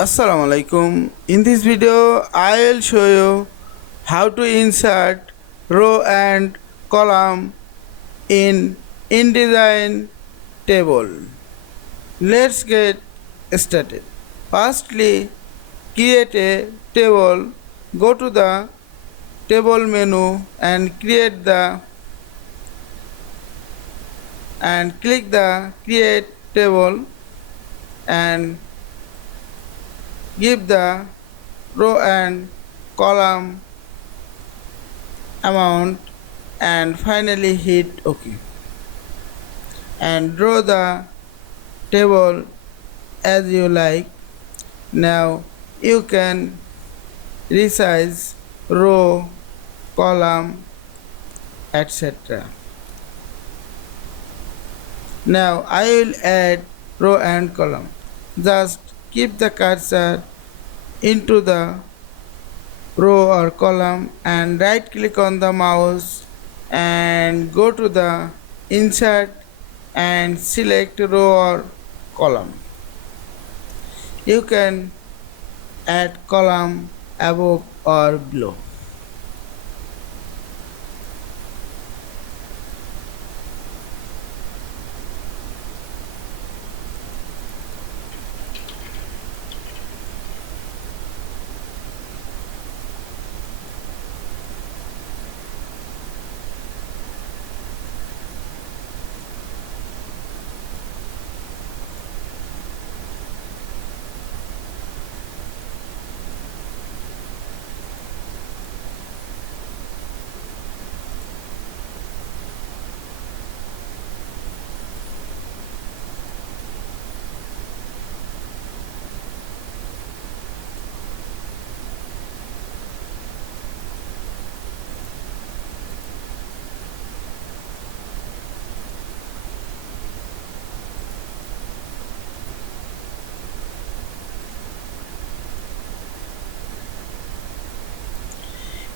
Assalamu Walaikum. In this video, I will show you how to insert row and column in InDesign Table. Let's get started. Firstly, create a table. Go to the table menu and click the create table and give the row and column amount and finally hit OK and draw the table as you like. Now you can resize row, column, etc. Now I will add row and column. Just keep the cursor into the row or column and right click on the mouse and go to the insert and select row or column. You can add column above or below.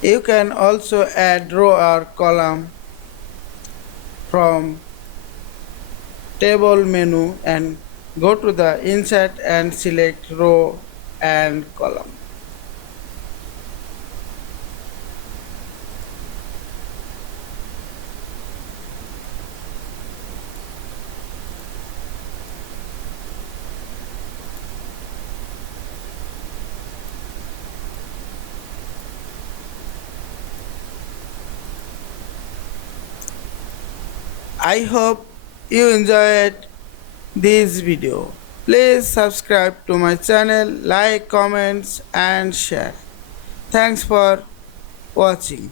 You can also add row or column from table menu and go to the insert and select row and column. I hope you enjoyed this video. Please subscribe to my channel, like, comments and share. Thanks for watching.